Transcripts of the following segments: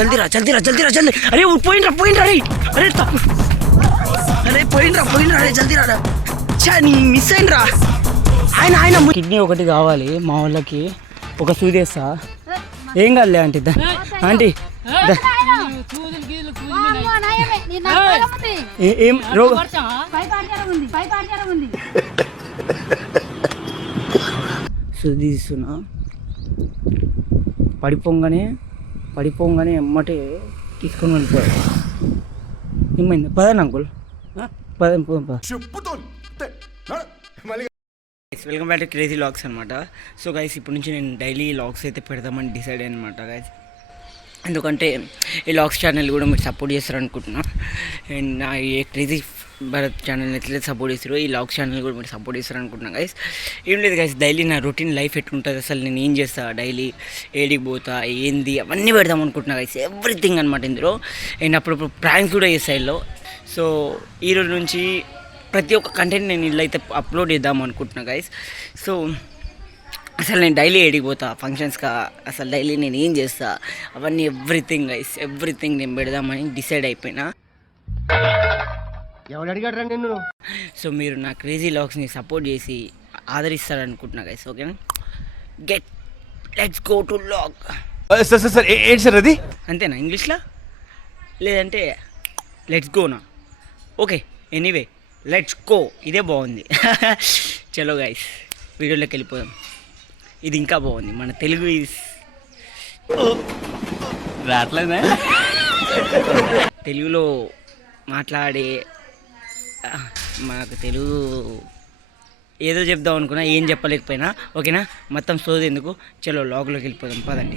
జల్దీ అరే పోయిండ్రా అరే పోయిండ్రా అరే జల్దీ రా నీ మిస్ అయినరా ఆయన కిడ్నీ ఒకటి కావాలి మా వాళ్ళకి ఒక సూదేస్తా ఏం కాదులే ఆంటీ ఆంటీ ఏం రోగం సూది తీస్తున్నా పడిపోగానే ఎమ్మటే తీసుకొని వెళ్ళిపోయాడు ఏమైంది పదండి uncle welcome back to crazy vlogs అనమాట. సో గైస్ ఇప్పుడు నుంచి నేను డైలీ లాగ్స్ అయితే పెడదామని డిసైడ్ అనమాట గైస్. ఎందుకంటే ఈ లాగ్స్ ఛానల్ కూడా మీరు సపోర్ట్ చేస్తారనుకుంటున్నా. అండ్ నా ఈ క్రేజీ భరత్ ఛానల్ ఎట్లయితే సపోర్ట్ చేస్తారో ఈ లాగ్స్ ఛానల్ కూడా మీరు సపోర్ట్ చేస్తారనుకుంటున్నా గైస్. ఏం లేదు గైస్, డైలీ నా రొటీన్ లైఫ్ ఎట్లుంటుంది, అసలు నేను ఏం చేస్తా, డైలీ ఏడికి పోతా, ఏంది అవన్నీ పెడదాం అనుకుంటున్నా గైస్. ఎవ్రీథింగ్ అనమాట ఇందులో. అండ్ అప్పుడప్పుడు ప్రాంక్స్ కూడా చేస్తా ఇందులో. సో ఈరోజు నుంచి ప్రతి ఒక్క కంటెంట్ నేను ఇల్లు అయితే అప్లోడ్ చేద్దాం అనుకుంటున్నా గైస్. సో అసలు నేను డైలీ ఏడిపోతా ఫంక్షన్స్గా, అసలు డైలీ నేను ఏం చేస్తా అవన్నీ ఎవ్రీథింగ్ గైస్, ఎవ్రీథింగ్ నేను పెడదామని డిసైడ్ అయిపోయినా. ఎవరు అడిగాడు నిన్ను? సో మీరు నా క్రేజీ లాగ్స్ని సపోర్ట్ చేసి ఆదరిస్తారనుకుంటున్నా గైస్. ఓకేనా, let's go to vlog. Sir ఏంటి సార్ అది? అంతేనా ఇంగ్లీష్లో? లేదంటే లెట్స్ గోనా? ఓకే, ఎనీవే లెట్స్ గో, ఇదే బాగుంది. చలో గైస్ వీడియోలోకి వెళ్ళిపోదాం. ఇది ఇంకా బాగుంది, మన తెలుగు రావట్లేదా? తెలుగులో మాట్లాడే మనకు తెలుగు ఏదో చెప్దాం అనుకున్నా, ఏం చెప్పలేకపోయినా. ఓకేనా, మొత్తం సోది ఎందుకు, చలో లాగ్లోకి వెళ్ళిపోదాం పదండి.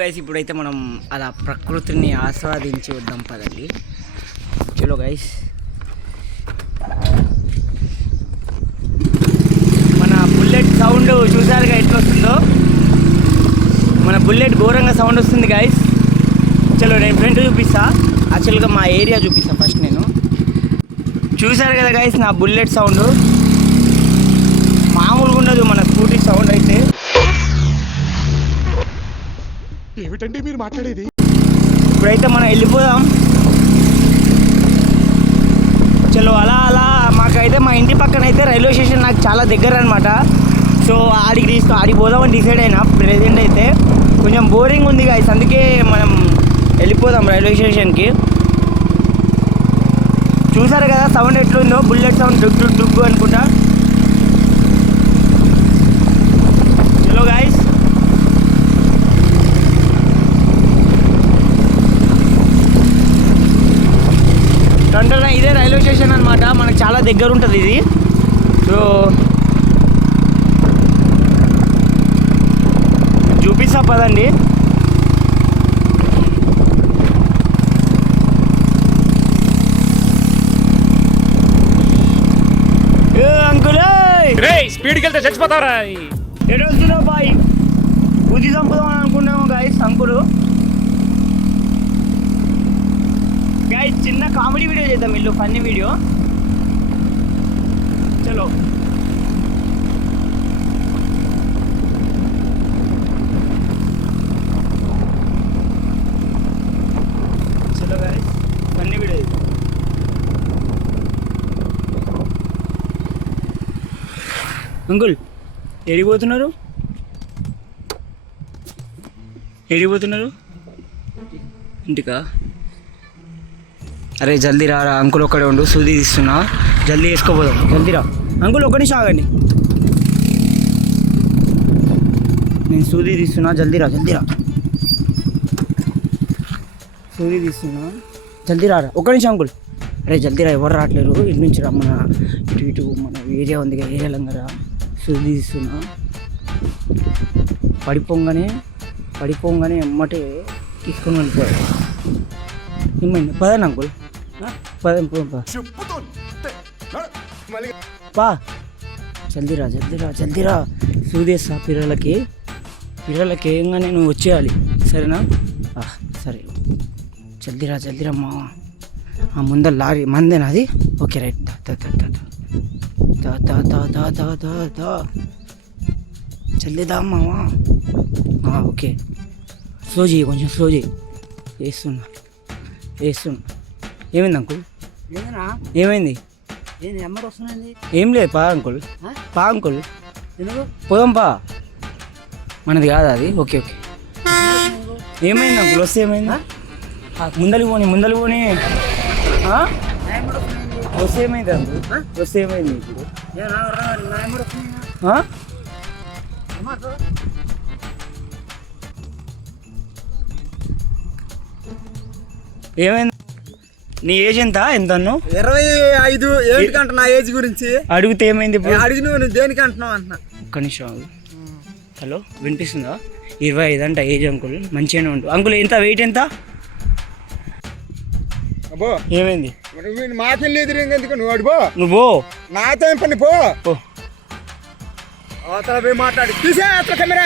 గైస్ ఇప్పుడైతే మనం అలా ప్రకృతిని ఆస్వాదించి వద్దాం పదండి. చలో గైస్, మన బుల్లెట్ సౌండ్ చూసారుగా ఎట్లా వస్తుందో. మన బుల్లెట్ ఘోరంగా సౌండ్ వస్తుంది గైస్. చలో నేను ఫ్రంట్ చూపిస్తా, యాక్చువల్గా మా ఏరియా చూపిస్తాను ఫస్ట్. నేను చూసారు కదా గైస్ నా బుల్లెట్ సౌండ్, మామూలుగా ఉండదు మన స్కూటీ సౌండ్ అయితే. ఏమిటండి మీరు మాట్లాడేది? ఇప్పుడైతే మనం వెళ్ళిపోదాం. చలో అలా మాకైతే మా ఇంటి పక్కన అయితే రైల్వే స్టేషన్ నాకు చాలా దగ్గర అనమాట. సో ఆడికి పోదామని డిసైడ్ అయినా. ప్రెజెంట్ అయితే కొంచెం బోరింగ్ ఉంది గైస్, అందుకే మనం వెళ్ళిపోదాం రైల్వే స్టేషన్కి. చూసారు కదా సౌండ్ ఎట్లుందో, బుల్లెట్ సౌండ్ డుగ్గు అనుకుంటా. చలో గైస్, టంటన ఇదే రైల్వే స్టేషన్ అనమాట, మనకు చాలా దగ్గర ఉంటుంది ఇది. సో చూపిస్తా పదండి. అంకుల్ స్పీడ్కి వెళ్తే చచ్చిపోతారా? ఎటు వస్తున్నావు బాయ్? బుద్ధి చంపుదాం అని అనుకున్నాము గైస్. అంకులు గైస్ చిన్న కామెడీ వీడియో చేద్దాం, ఇల్లు ఫన్నీ వీడియో. చలో చలో గైస్ ఫన్నీ వీడియో చేద్దాం. అంకుల్ ఎడిపోతున్నారు? ఇంటికా? అరే జల్దీ రా, అంకుల్ ఒక్కడే ఉండు, సూది తీస్తున్నా, జల్దీ వేసుకోపోదాం. జల్దీ రా అంకుల్, ఒక్కడి ఆగండి, నేను సూది తీస్తున్నా, జల్దీ రా సూది తీస్తున్నా, జల్దీ రా. ఒక్క నిమిషం అంకుల్. అరే జల్దీ రా, ఎవరు రావట్లేరు, ఇటు నుంచి రా, మన ఇటు మన ఏరియా ఉంది కదా, ఏరియా లంగరా. సూది తీస్తున్నా, పడిపోగానే ఎమ్మటే తీసుకొని వెళ్ళిపోయాడు. ఏమైంది పదండి అంకుల్, పదం పా, జల్దీ రా. సూదేస్తా పిల్లలకి ఏంగా నేను వచ్చేయాలి, సరేనా? సరే జల్దీ రా మా ముందర లారీ మందేనా అది? ఓకే రైట్, జల్దీ దా మావా. ఓకే స్లో చేయి, కొంచెం స్లో చేయి. వేస్తున్నా ఏమైంది అంకుల్? ఏందినా ఏమైంది? ఏంది నెంబర్ వస్తుందండి? ఏం లేదు పా అంకుల్, అంకుల్ ఎందుకు పోదాం పా, మనది కాదా అది? Okay okay. ఏమైంది అంకుల్? వస్తే ఏమైంది? ముందలి పోని ఆ? నెంబర్ వస్తుందండి. వస్తే ఏమైంది అంకుల్? వస్తే ఏమైంది ఇప్పుడు? నెంబర్ వస్తుంది. ఆ? ఏమైంది? నీ ఏజ్ ఎంత అన్నావు? 25. ఏంటికంట నా ఏజ్ గురించి అడిగితే ఏమైంది ఇప్పుడు? అడిగి నువ్వు దేనికి అంటున్నావు అంటున్నా. ఒక్క నిమిషం ఆగు. హలో, వినిపిస్తుందా? 25 అంట ఏజ్ అంకుల్, మంచిగానే ఉండు అంకుల్. ఎంత వెయిట్ ఎంత? అబ్బో ఏమైంది? మాకెళ్ళి ఎదురు ఎందుకు నువ్వు అడిగో, నువ్వు నాతో ఏం పని పో. అవతల పోయి మాట్లాడి తీసే అట్లా కెమెరా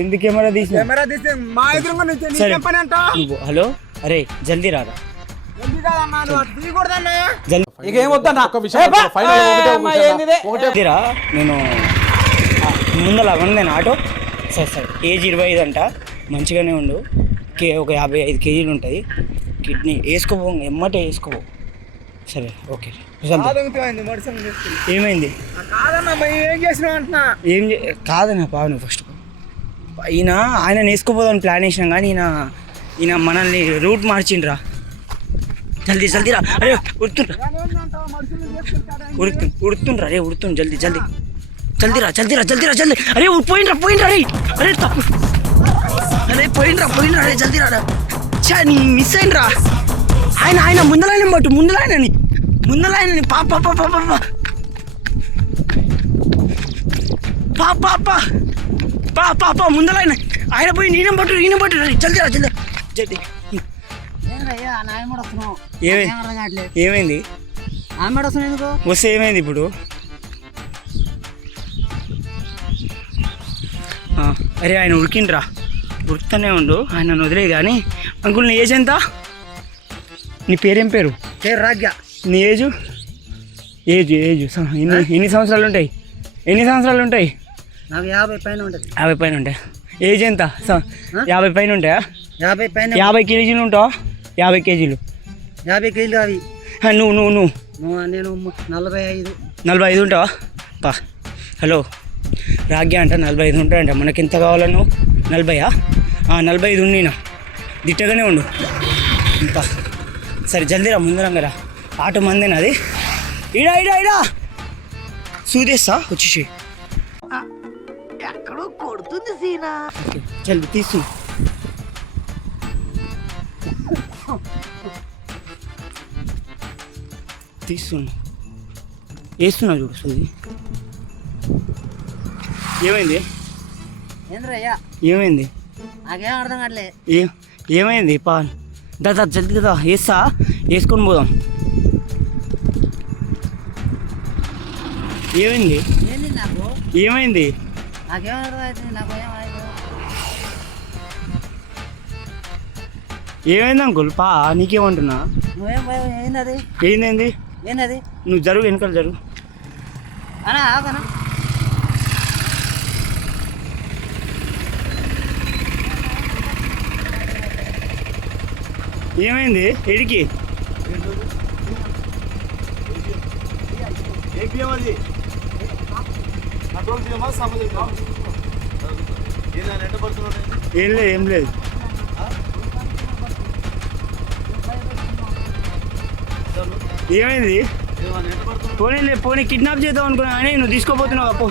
ఎందుకు కెమెరా తీసి? కెమెరా తీసి మా ఎదురుగా నుంచి సరే. నీకేం పని అంట? నువ్వు హలో, అరే జల్దీ రారా, ఎందుకు కాదమ్మా, నువ్వు అటు తీయకూడదన్నా. జల్దీ రా. నేను ముందల వందేను ఆటో. సరే ఏజ్ 25 అంట, మంచిగానే ఉండు. ఒక 55 కేజీలు ఉంటుంది. కిడ్నీ వేసుకోపో, ఎమ్మటే వేసుకోపో. సరే ఓకే. కాదనుకోండి, మనుషులు తీసుకెళ్ళి. ఏమైంది? కాదన్నా మరి ఏం చేసినావు అంటున్నా. కాదన్నా పావు నువ్వు ఫస్ట్. ఆయన వేసుకోపోదామని ప్లాన్ వేసినాం కానీ ఈయన మనల్ని రూట్ మార్చిండ్రా. జల్దీ రా. అరే ఉడుతుండ్రా అరే ఉడుతుండ్రు. జల్దీ రా. అరే పోయిండ్రా రే. అరే తప్పు. అరే పోయిండ్రా అరే జల్దీ రా. చా నీ మిస్ అయినరా. ఆయన ముందలైన బట్టు ముందలైనని పా ముందలైన ఆయన పోయి ఈయన పట్టు జల్దీ. ఏమైంది? వస్తే ఏమైంది ఇప్పుడు? అరే ఆయన ఉరుకుతూనే ఉండు, ఆయన వదిలే. కానీ అంకుల్ నీ ఏజ్ ఎంత? నీ పేరేం పేరు? రాజ్య. నీ ఏజ్ ఎన్ని సంవత్సరాలు ఉంటాయి? నాకు 50 పైన ఉంటుంది. 50 పైన ఉంటాయి. ఏజ్ ఎంత? 50 పైన ఉంటాయా? 50 పైన. 50 కేజీలు ఉంటావా? 50 కేజీలు. 50 కేజీలు అవి. నువ్వు నేను 45. 45 ఉంటావా? పా హలో, రాగ్య అంట 45 ఉంటాయంట. మనకి ఎంత కావాలా? నువ్వు 40? 45 ఉండినా దిట్టగానే ఉండు. పా సరే జల్దీరా, ముందరంగరా. ఆటో మందేనా అది? ఇడా సూదేస్తా వచ్చేసి. ఎక్కడో కొడుతుంది సీనా. జల్దీ వేస్తున్నా చూడు సూది. ఏమైంది? ఏంద్రయ్యా ఏమైంది? నాకేం అర్థం కావట్లే. ఏమైంది? దా జల్దీ కదా, వేసుకొని పోదాం. ఏమైంది? ఏంది నాకు? ఏమైంది? నాకేం అర్థం అవుతుంది? నాకు ఏమైంది అంకుల్? నీకేమంటున్నా? నువ్వేం ఏంది? ఏంది? నువ్వు జరుగు, వెనకాల జరుగు. అనా ఆగనా? ఏమైంది? ఎడికి? ఏం లేదు. ఏమైంది? పోనీ కిడ్నాప్ చేద్దాం అనుకున్నా కానీ నువ్వు తీసుకోపోతున్నావు. అప్పు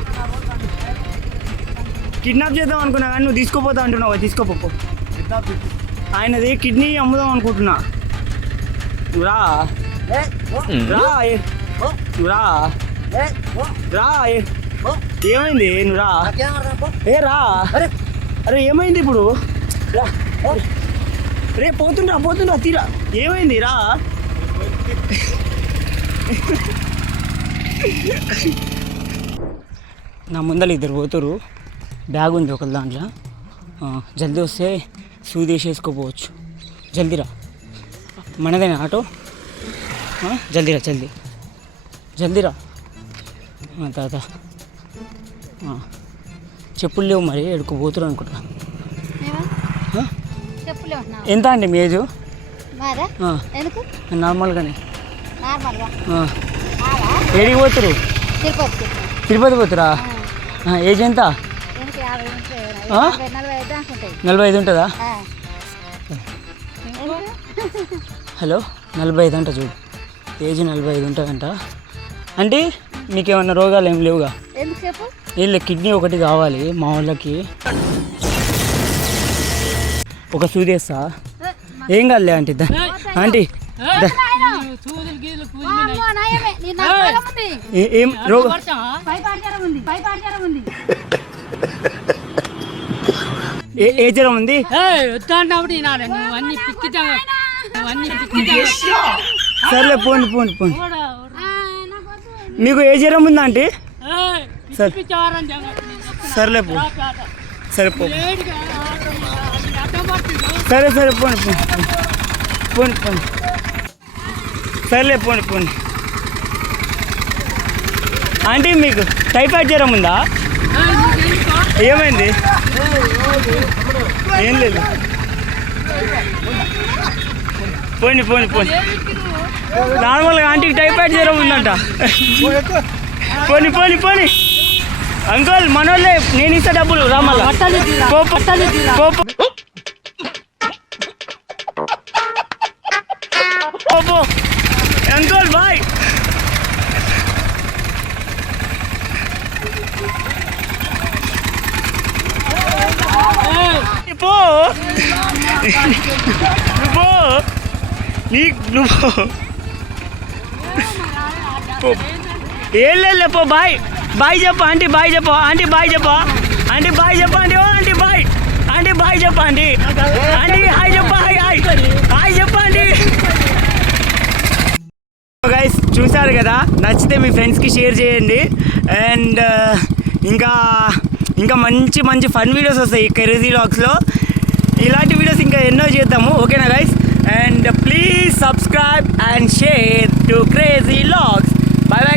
కిడ్నాప్ చేద్దాం అనుకున్నా కానీ నువ్వు తీసుకోపోతా అంటున్నావు. తీసుకోపో. ఆయనది కిడ్నీ అమ్ముదాం అనుకుంటున్నా. రా ఏమైంది? నువ్వు రా. అరే ఏమైంది ఇప్పుడు? రే పోతుండ్రా తీరా. ఏమైంది? రా. నా ముందర ఇద్దరు పోతురు. బ్యాగ్ ఉంది ఒకరి దాంట్లో. జల్దీ వస్తే సూది వేసేసుకోపోవచ్చు. జల్దీరా. మనదేనా ఆటో? జల్దీరా తాత. చెప్పులు లేవు మరి ఎడుకు పోతురు అనుకుంటా. ఆ? చెప్పులే ఉంటున్నావు ఎంత అండి మీ ఏజ్? మాదా ఎందుకు నార్మల్గానే. నార్మల్గా ఏడికి పోతురు? తిరుపతి తిరుపతి పోతురా? ఏజ్ ఎంత? ఎందుకు 50 ఉంటాయి, ఆ? 45 దాకా ఉంటాయి. 45 ఉంటుందా? ఆ. హలో 45 అంట చూడు, ఏజ్ 45 ఉంటుందంట. అంటే మీకు ఏమన్నా రోగాలు ఏం లేవుగా? ఎందుకు చెప్పు వీళ్ళ కిడ్నీ ఒకటి కావాలి మా వాళ్ళకి, ఒక సూది వేస్తా. ఏం కాదులే ఆంటీ. ఆంటీ అమ్మో, నయమే. నీ నమ్మకం ఉంది. ఏం రోగం? పైపాడ్యారం ఉంది, పైపాడ్యారం ఉంది. ఏ జ్వరం ఉంది? సర్లే పోండి పోండి పోండి. మీకు ఏ జ్వరం ఉందా ఆంటీ? సర్లే పో, సరే పో, సరే సరే పోండి పోండి పోండి పోండి, సర్లే పోండి పోండి. ఆంటీ మీకు టైఫాయిడ్ జ్వరం ఉందా? ఏమైంది? ఏం లేదు, పోండి పోండి పోండి. నార్మల్గా ఆంటీకి టైఫాయిడ్ జ్వరం ఉందంట. పోనీ పోనీ పోనీ. అంకుల్ మనోళ్ళే, నేను ఇస్తా డబ్బులు. రామల్లా అంకుల్ బాయ్. పో నువ్వు, ఏం లేదు పో. బాయ్ బాయ్ చెప్పు ఆంటీ, బాయ్ చెప్పు ఆంటీ, బాయ్ చెప్పు ఆంటీ, బాయ్ చెప్పు ఆంటీ. ఓ ఆంటీ బాయ్, ఆంటీ బాయ్ చెప్పు ఆంటీ, ఆంటీ హాయ్ చెప్పు, హాయ్ హాయ్ హాయ్ చెప్పు ఆంటీ. గైస్ చూసారు కదా, నచ్చితే మీ ఫ్రెండ్స్కి షేర్ చేయండి. అండ్ ఇంకా ఇంకా మంచి మంచి ఫన్ వీడియోస్ వస్తాయి ఈ క్రేజీ వ్లాగ్స్లో. ఇలాంటి వీడియోస్ ఇంకా ఎన్నో చేద్దాము, ఓకేనా guys? And please subscribe and share to crazy vlogs. By by.